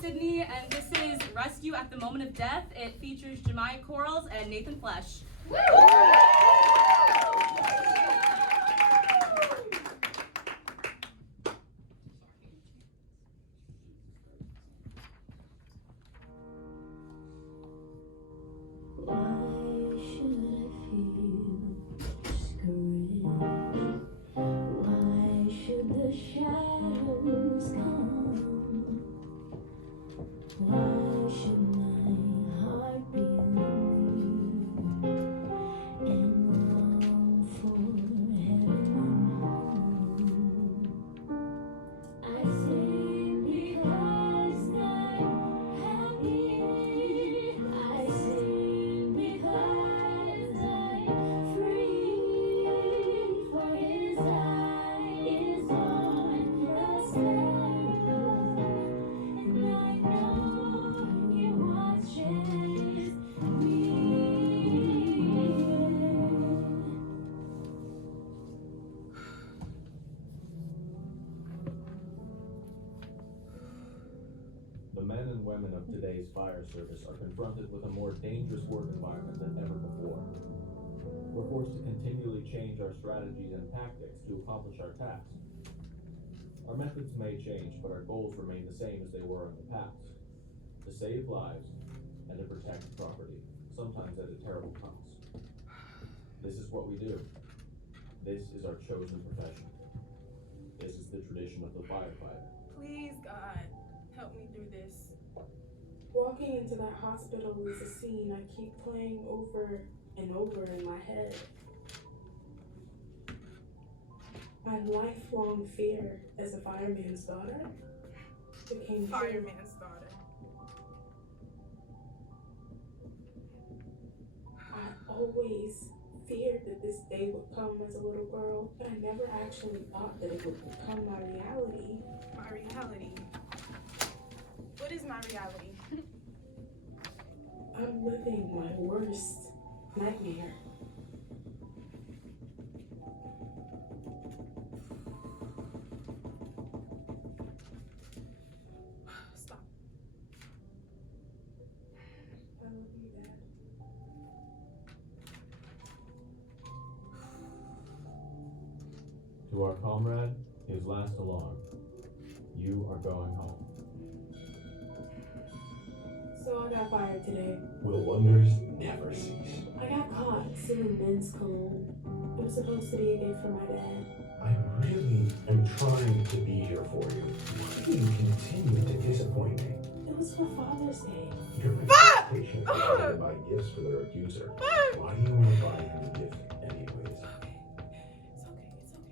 Sydney, and this is Rescue at the Moment of Death. It features Jemiah Corals and Nathan Flesh. Woo! The men and women of today's fire service are confronted with a more dangerous work environment than ever before. We're forced to continually change our strategies and tactics to accomplish our tasks. Our methods may change, but our goals remain the same as they were in the past: to save lives and to protect property, sometimes at a terrible cost. This is what we do. This is our chosen profession. This is the tradition of the firefighter. Please, God, help me through this. Walking into that hospital is a scene I keep playing over and over in my head. My lifelong fear as a fireman's daughter became Fireman's daughter. I always feared that this day would come as a little girl, but I never actually thought that it would become my reality. My reality. What is my reality? I'm living my worst nightmare. Stop. I love you, Dad. To our comrade, his last alarm. You are going home. So I got fired today. Will wonders never cease? I got caught stealing men's cologne. It was supposed to be a gift for my dad. I really am trying to be here for you. Why do you continue to disappoint me? It was for Father's Day. Your expectations to buy gifts for their abuser. Why do you want to buy him a gift anyways? It's okay. It's okay.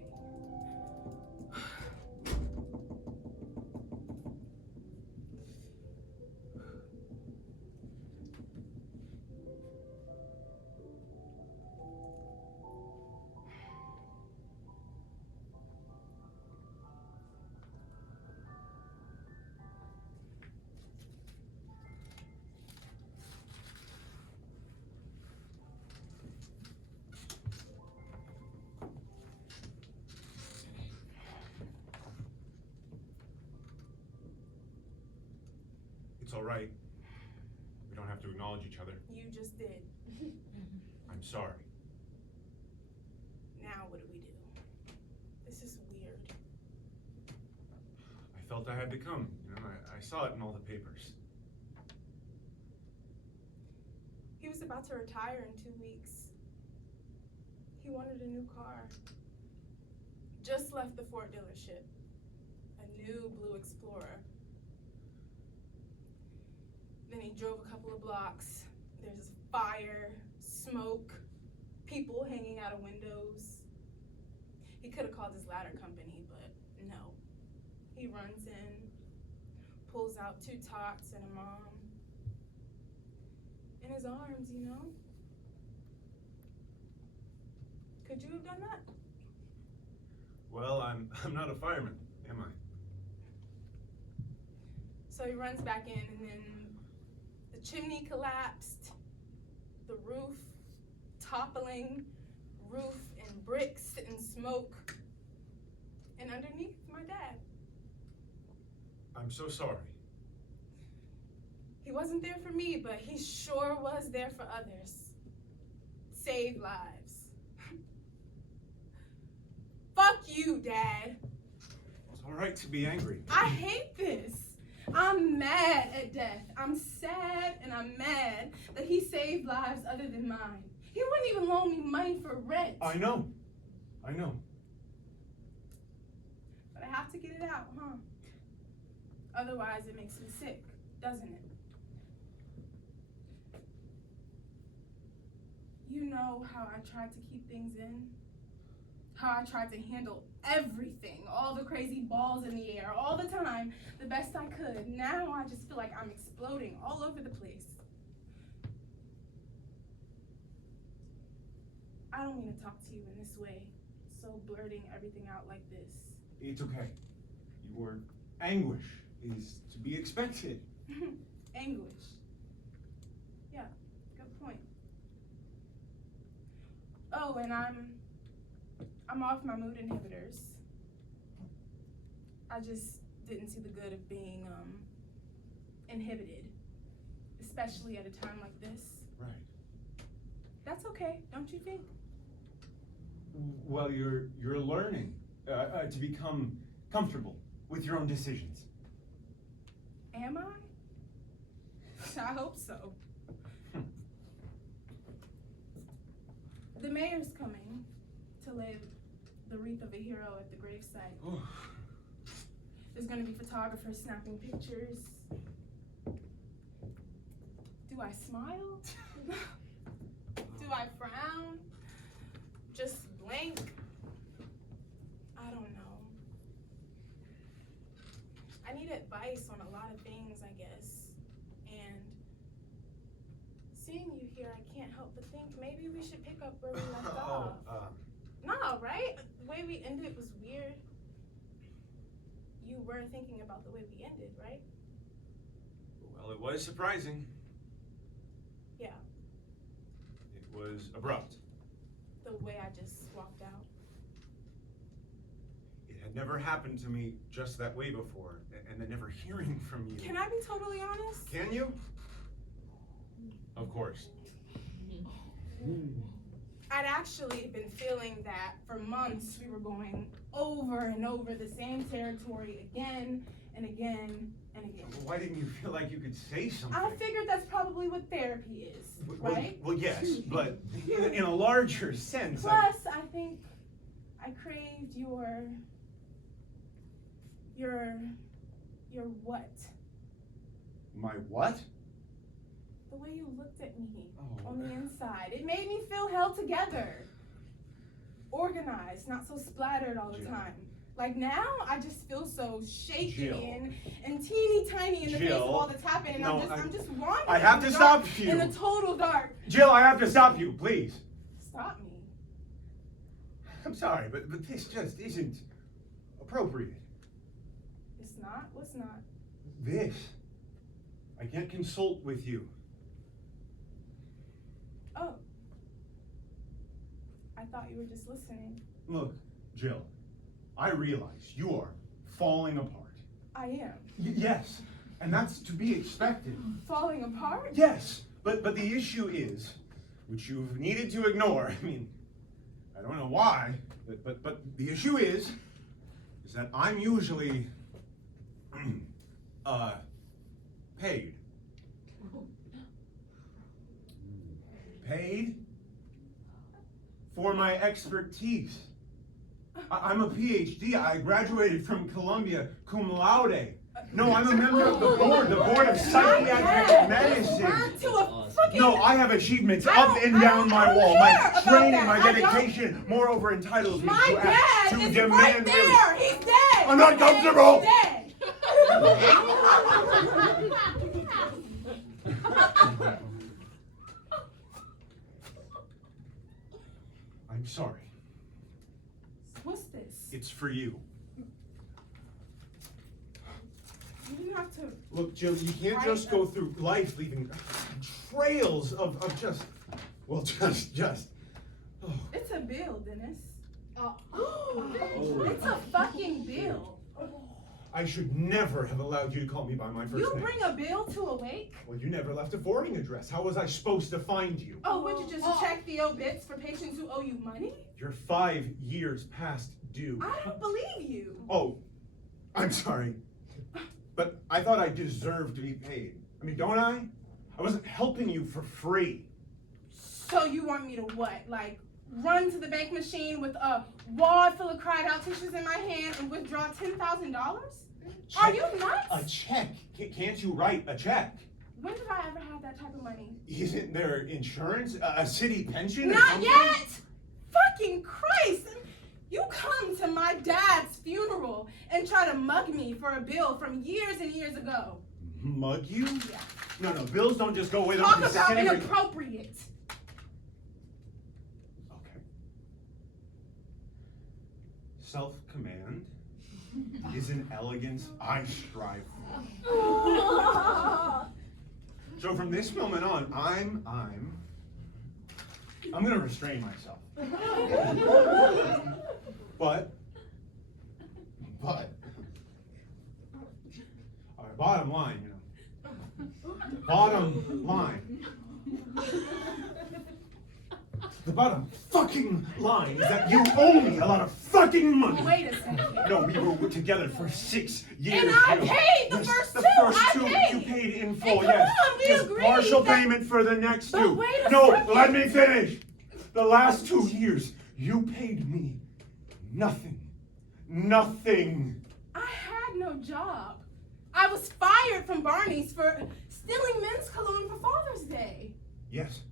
It's all right. We don't have to acknowledge each other. You just did. I'm sorry. Now what do we do? This is weird. I felt I had to come. I saw it in all the papers. He was about to retire in 2 weeks. He wanted a new car. Just left the Ford dealership. A new blue Explorer. Then he drove a couple of blocks. There's fire, smoke, people hanging out of windows. He could have called his ladder company, but no. He runs in, pulls out 2 tots and a mom. In his arms, you know? Could you have done that? Well, I'm not a fireman, am I? So he runs back in, and then the chimney collapsed, the roof toppling, roof and bricks and smoke, and underneath, my dad. I'm so sorry. He wasn't there for me, but he sure was there for others. Saved lives. Fuck you, Dad. It's all right to be angry. I hate this. I'm mad at death. I'm sad and I'm mad that he saved lives other than mine. He wouldn't even loan me money for rent. I know. But I have to get it out, huh? Otherwise, it makes me sick, doesn't it? You know how I tried to keep things in? How I tried to handle everything, all the crazy balls in the air, all the time, the best I could. Now I just feel like I'm exploding all over the place. I don't mean to talk to you in this way, so blurting everything out like this. It's okay. Your anguish is to be expected. Anguish. Yeah, good point. Oh, and I'm off my mood inhibitors. I just didn't see the good of being inhibited, especially at a time like this. Right. That's okay, don't you think? Well, you're learning to become comfortable with your own decisions. Am I? I hope so. The mayor's coming to lay the wreath of a hero at the gravesite. There's gonna be photographers snapping pictures. Do I smile? Do I frown? Just blank? I don't know. I need advice on a lot of things, I guess. And seeing you here, I can't help but think maybe we should pick up where we left off. No, right? The way we ended was weird. You were thinking about the way we ended, right? Well, it was surprising. Yeah, It was abrupt. the way I just walked out. It had never happened to me just that way before, and then never hearing from you. Can I be totally honest? Can you? Of course. I'd actually been feeling that for months. We were going over and over the same territory again and again and again. Well, why didn't you feel like you could say something? I figured that's probably what therapy is, right? Well, yes, but in a larger sense. Plus, I think I craved your what? My what? The way you looked at me Oh. on the inside. It made me feel held together. Organized, not so splattered all the Jill. time. Like now, I just feel so shaky Jill. and teeny tiny in the face of Jill. all that's happening. No, I'm just wandering. I have in to the dark, stop you. In the total dark. Jill, I have to stop you, please. Stop me. I'm sorry, but this just isn't appropriate. It's not? What's not? This. I can't consult with you. Oh. I thought you were just listening. Look, Jill, I realize you are falling apart. I am. Yes, and that's to be expected. Falling apart? Yes, but the issue is, which you've needed to ignore. I mean, I don't know why, but the issue is that I'm usually paid. Paid for my expertise. I'm a PhD. I graduated from Columbia cum laude. No, I'm a member of the board of psychiatric medicine. Word to a fucking. No, I have achievements I up don't- and down my I don't wall. care My about training, that. my I don't- dedication, moreover, entitles me My to act, dad to is demand right there. He's dead. I'm not Okay? comfortable. He's dead. I'm sorry. What's this? It's for you. You didn't have to. Look, Jill, you can't Right, just go through life leaving trails of just. Oh. It's a bill, Dennis. Oh. It's a fucking bill. I should never have allowed you to call me by my first You name. bring a bill to a wake? Well, you never left a forwarding address. How was I supposed to find you? Oh, would you just check the obits for patients who owe you money? You're 5 years past due. I don't believe you. Oh, I'm sorry. But I thought I deserved to be paid. I mean, don't I? I wasn't helping you for free. So you want me to what? Like, run to the bank machine with a wad full of cried out tissues in my hand and withdraw $10,000? Are you nuts? A check. Can't you write a check? When did I ever have that type of money? Isn't there insurance? A city pension? or Not something? yet! Fucking Christ! You come to my dad's funeral and try to mug me for a bill from years and years ago. Mug you? Yeah. No, bills don't just go away. Talk They'll about disintegrate. inappropriate. Okay. Self-command is an elegance I strive for. So from this moment on, I'm gonna restrain myself. But, all right, bottom line, bottom line. The bottom fucking line is that you owe me a lot of fucking money. Wait a second. No, we were together for 6 years. And I Jill. paid the Yes, first the two. first I two paid. you paid in And full. come Yes. on, we Just agreed partial that- payment for the next But two. wait a No, second. let me finish. The last 2 years, you paid me nothing. Nothing. I had no job. I was fired from Barney's for stealing men's cologne for Father's Day. Yes,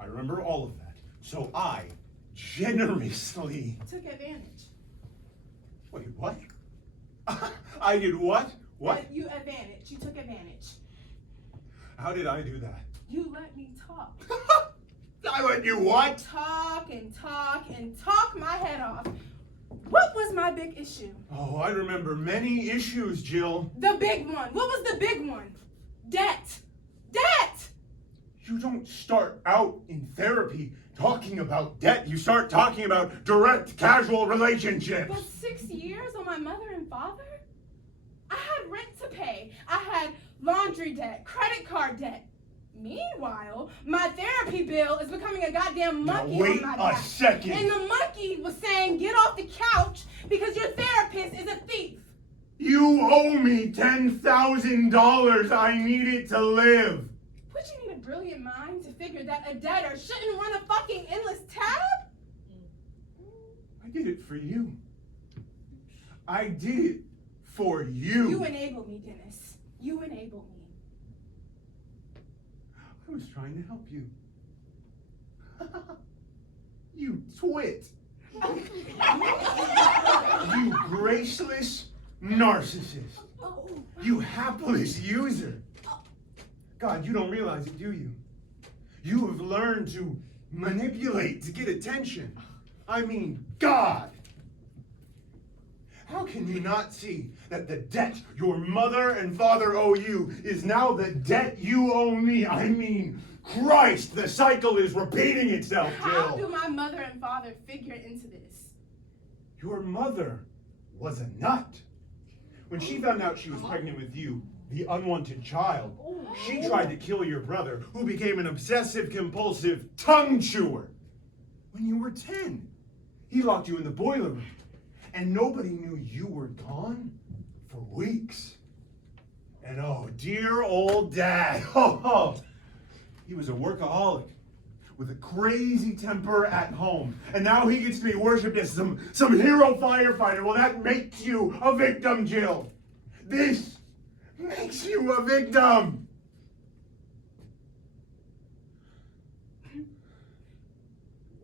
I remember all of that. So I generously. Took advantage. Wait, what? I did what? What? You advantage. You took advantage. How did I do that? You let me talk. I let you what? Talk and talk and talk my head off. What was my big issue? Oh, I remember many issues, Jill. The big one. What was the big one? Debt. Debt! You don't start out in therapy talking about debt. You start talking about direct, casual relationships. But 6 years on my mother and father? I had rent to pay. I had laundry debt, credit card debt. Meanwhile, my therapy bill is becoming a goddamn Now monkey wait on my a back. second. And the monkey was saying, get off the couch because your therapist is a thief. You owe me $10,000. I need it to live. Would you need a brilliant mind to figure that a debtor shouldn't run a fucking endless tab? I did it for you. I did it for you. You enabled me, Dennis. You enabled me. I was trying to help you. You twit. You graceless narcissist. You hapless user. God, you don't realize it, do you? You have learned to manipulate to get attention. I mean, God. How can you not see that the debt your mother and father owe you is now the debt you owe me? I mean, Christ, the cycle is repeating itself, How do Jill. my mother and father figure into this? Your mother was a nut. When she found out she was pregnant with you, the unwanted child, she tried to kill your brother, who became an obsessive compulsive tongue chewer. When you were 10, he locked you in the boiler room, and nobody knew you were gone for weeks. And oh, dear old dad, he was a workaholic with a crazy temper at home, and now he gets to be worshipped as some hero firefighter. Well, that makes you a victim, Jill. This makes you a victim.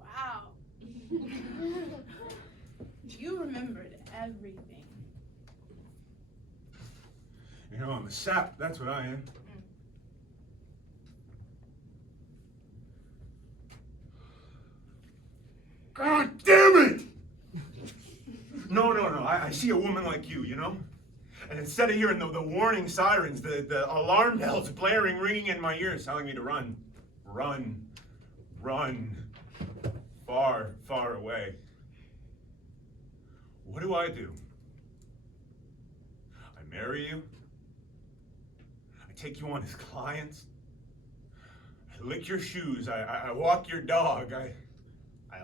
Wow. You remembered everything. You know, I'm a sap, that's what I am. God damn it! No, I see a woman like you know? And instead of hearing the warning sirens, the alarm bells blaring, ringing in my ears, telling me to run, far, far away. What do? I marry you. I take you on as clients. I lick your shoes. I walk your dog. I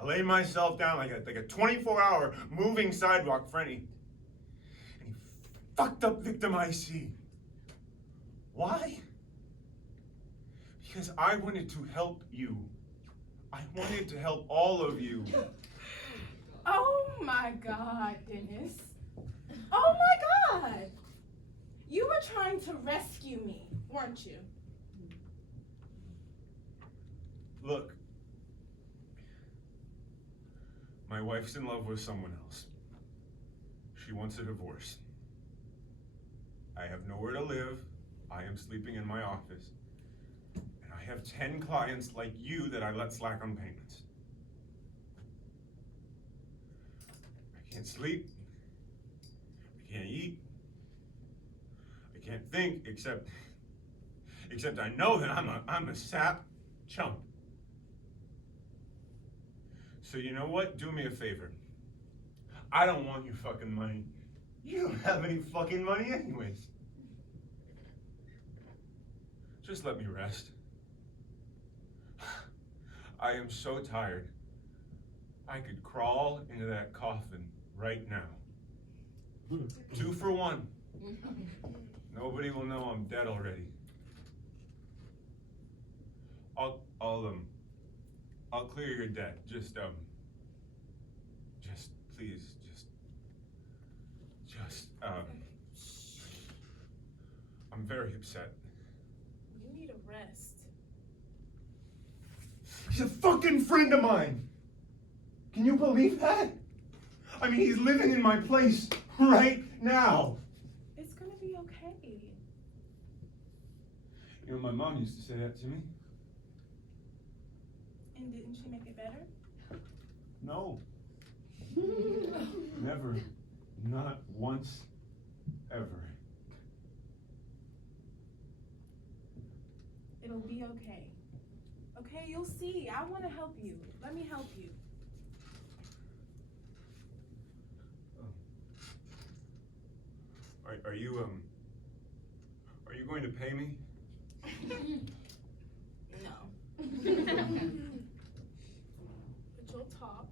lay myself down like a 24-hour moving sidewalk for any fucked up victim I see. Why? Because I wanted to help you. I wanted to help all of you. Oh my God, Dennis. Oh my God. You were trying to rescue me, weren't you? Look, my wife's in love with someone else. She wants a divorce. I have nowhere to live. I am sleeping in my office. And I have 10 clients like you that I let slack on payments. I can't sleep. I can't eat. I can't think except I know that I'm a sap chump. So you know what? Do me a favor. I don't want your fucking money. You don't have any fucking money anyways. Just let me rest. I am so tired. I could crawl into that coffin right now. 2 for 1. Nobody will know I'm dead already. I'll clear your debt. Just please, I'm very upset. You need a rest. He's a fucking friend of mine. Can you believe that? I mean, he's living in my place right now. It's gonna be okay. You know, my mom used to say that to me. And didn't she make it better? No. Never. Not once. Ever. It'll be okay. Okay, you'll see. I want to help you. Let me help you. Are you going to pay me? No. But you'll talk.